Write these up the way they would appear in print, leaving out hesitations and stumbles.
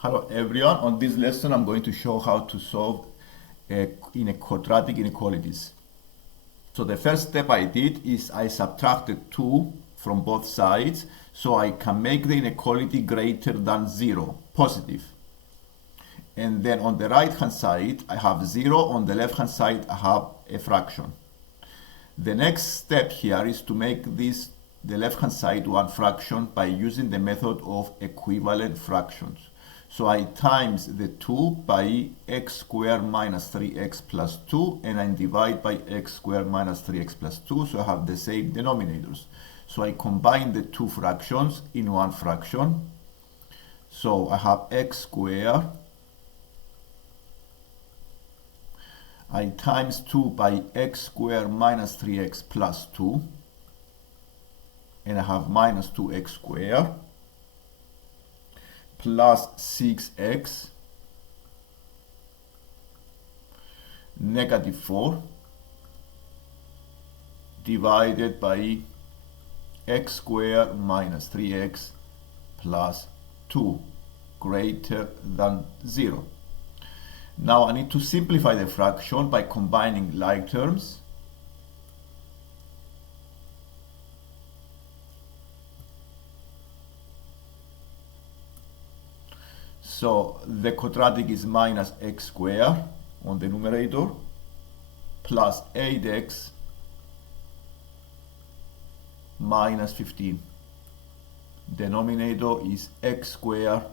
Hello everyone, on this lesson I'm going to show how to solve in a quadratic inequalities. So the first step I did is I subtracted 2 from both sides so I can make the inequality greater than 0, positive. And then on the right hand side I have 0, on the left hand side I have a fraction. The next step here is to make the left hand side one fraction by using the method of equivalent fractions. So I times the 2 by x squared minus 3x plus 2 and I divide by x squared minus 3x plus 2, so I have the same denominators. So I combine the two fractions in one fraction. So I have x squared, I times 2 by x squared minus 3x plus 2, and I have minus 2x squared plus 6x negative 4 divided by x squared minus 3x plus 2 greater than 0. Now I need to simplify the fraction by combining like terms. So the quadratic is minus x squared on the numerator plus 8x minus 15. Denominator is x squared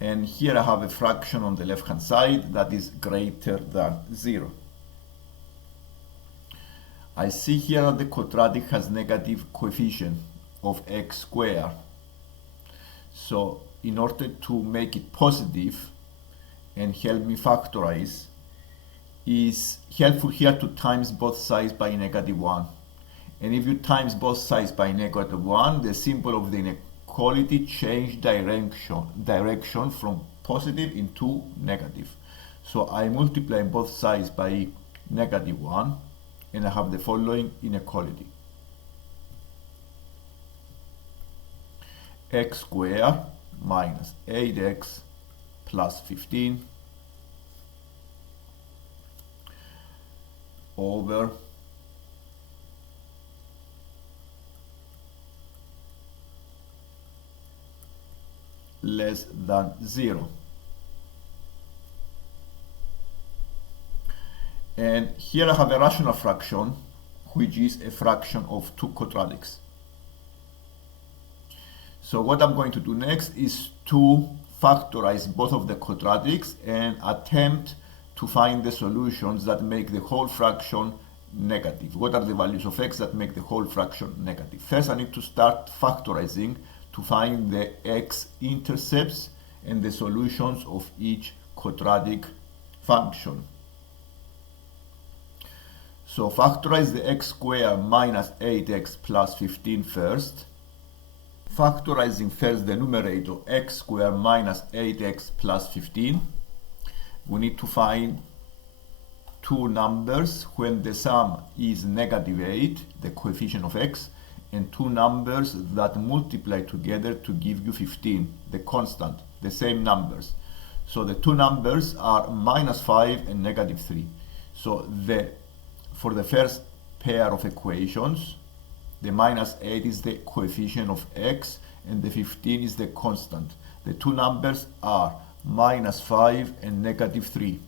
and here I have a fraction on the left hand side that is greater than 0. I see here that the quadratic has negative coefficient of x squared. So in order to make it positive and help me factorize, is helpful here to times both sides by negative 1. And if you times both sides by negative 1, the symbol of the inequality change direction from positive into negative. So I multiply both sides by negative 1 and I have the following inequality. X squared minus 8x plus 15 over less than 0. And here I have a rational fraction, which is a fraction of two quadratics. So what I'm going to do next is to factorize both of the quadratics and attempt to find the solutions that make the whole fraction negative. What are the values of x that make the whole fraction negative? First, I need to start factorizing to find the x-intercepts and the solutions of each quadratic function. So factorize the x squared minus 8x plus 15 first. Factorizing first the numerator x squared minus 8x plus 15. We need to find two numbers when the sum is negative 8, the coefficient of x, and two numbers that multiply together to give you 15, the constant, the same numbers. So the two numbers are minus 5 and negative 3. So for the first pair of equations, the minus 8 is the coefficient of x and the 15 is the constant. The two numbers are minus 5 and negative 3.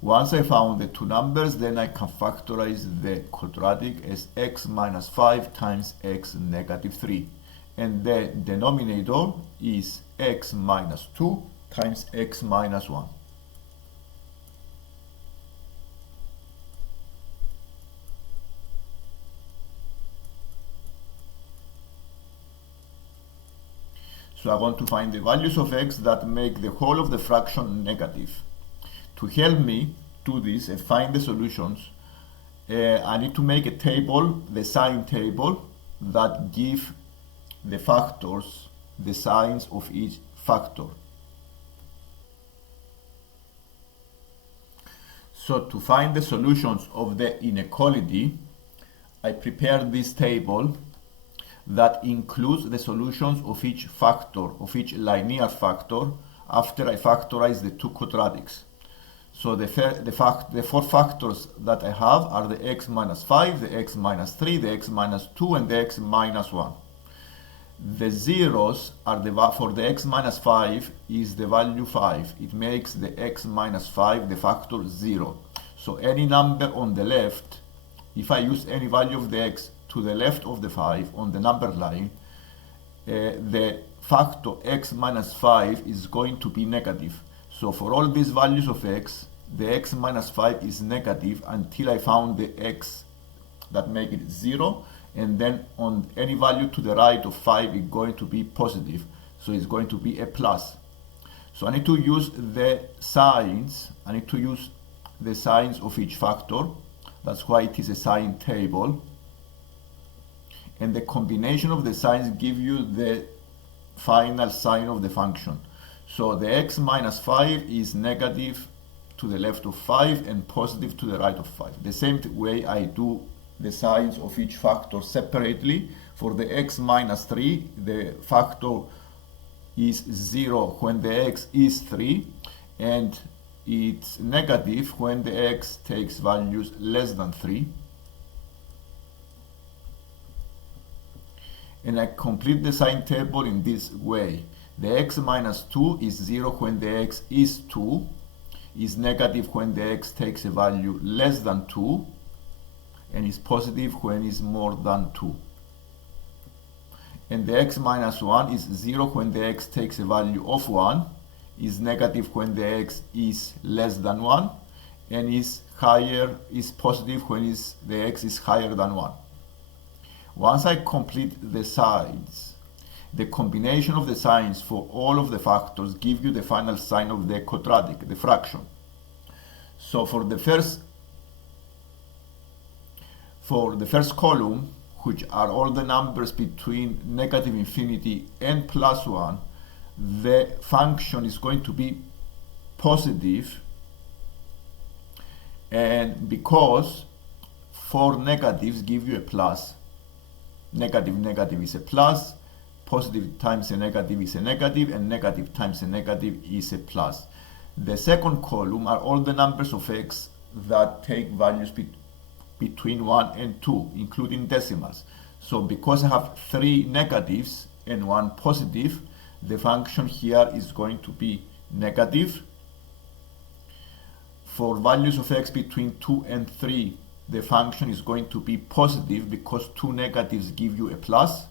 Once I found the two numbers, then I can factorize the quadratic as x minus 5 times x negative 3. And the denominator is x minus 2 times x minus 1. So I want to find the values of x that make the whole of the fraction negative. To help me do this and find the solutions, I need to make a table, the sign table, that give the factors, the signs of each factor. So to find the solutions of the inequality, I prepared this table that includes the solutions of each factor, of each linear factor, after I factorize the two quadratics. So the four factors that I have are the x minus 5, the x minus 3, the x minus 2, and the x minus 1. The zeros are for the x minus 5 is the value 5. It makes the x minus 5 the factor 0. So any number on the left, if I use any value of the x to the left of the 5 on the number line, the factor x minus 5 is going to be negative. So for all these values of x, the x minus 5 is negative until I found the x that make it 0, and then on any value to the right of 5 it's going to be positive, so it's going to be a plus. So I need to use the signs, of each factor. That's why it is a sign table, and the combination of the signs give you the final sign of the function. So the x minus 5 is negative to the left of 5 and positive to the right of 5. The same way I do the signs of each factor separately. For the x minus 3, the factor is 0 when the x is 3, and it's negative when the x takes values less than 3. And I complete the sign table in this way. The x minus 2 is 0 when the x is 2, is negative when the x takes a value less than 2, and is positive when it's more than 2. And the x minus 1 is 0 when the x takes a value of 1, is negative when the x is less than 1, and is positive when the x is higher than 1. Once I complete the signs, the combination of the signs for all of the factors give you the final sign of the quadratic, the fraction. So for the first column, which are all the numbers between negative infinity and plus 1, the function is going to be positive, and because 4 negatives give you a plus, negative is a plus, positive times a negative is a negative, and negative times a negative is a plus. The second column are all the numbers of x that take values between 1 and 2, including decimals. So because I have 3 negatives and 1 positive, the function here is going to be negative. For values of x between 2 and 3, the function is going to be positive because 2 negatives give you a plus.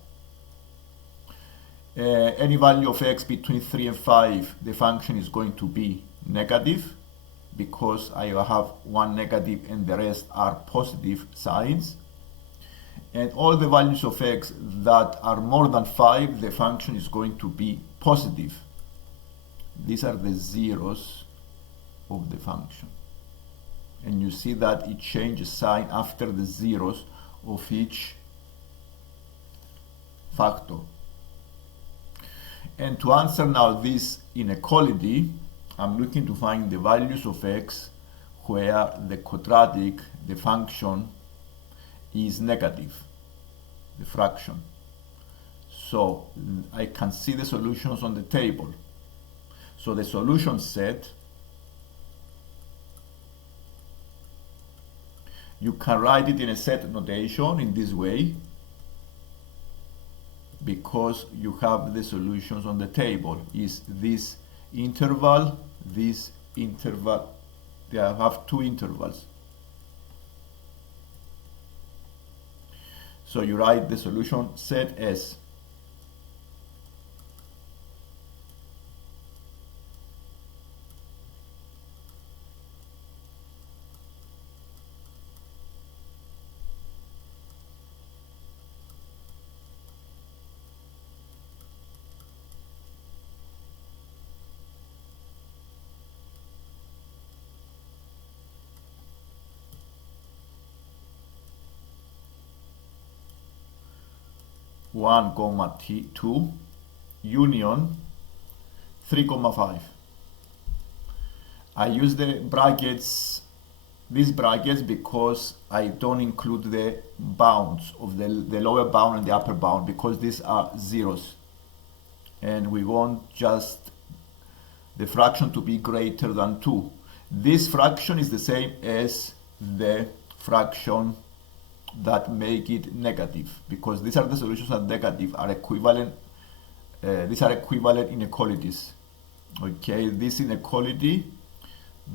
Any value of x between 3 and 5, the function is going to be negative because I have 1 negative and the rest are positive signs. And all the values of x that are more than 5, the function is going to be positive. These are the zeros of the function. And you see that it changes sign after the zeros of each factor. And to answer now this inequality, I'm looking to find the values of x where the quadratic, the function, is negative, the fraction. So I can see the solutions on the table. So the solution set, you can write it in a set notation in this way because you have the solutions on the table. Is this interval, they have 2 intervals. So you write the solution set as (1, 2) union 3, 5. I use the brackets these brackets because I don't include the bounds of the lower bound and the upper bound because these are zeros. And we want just the fraction to be greater than 2. This fraction is the same as the fraction that make it negative because these are the solutions that negative are equivalent. These are equivalent inequalities. Okay, this inequality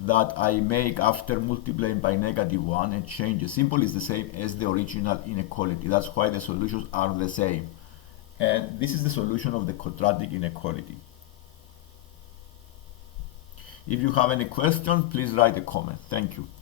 that I make after multiplying by -1 and change the symbol is the same as the original inequality. That's why the solutions are the same. And this is the solution of the quadratic inequality. If you have any question, please write a comment. Thank you.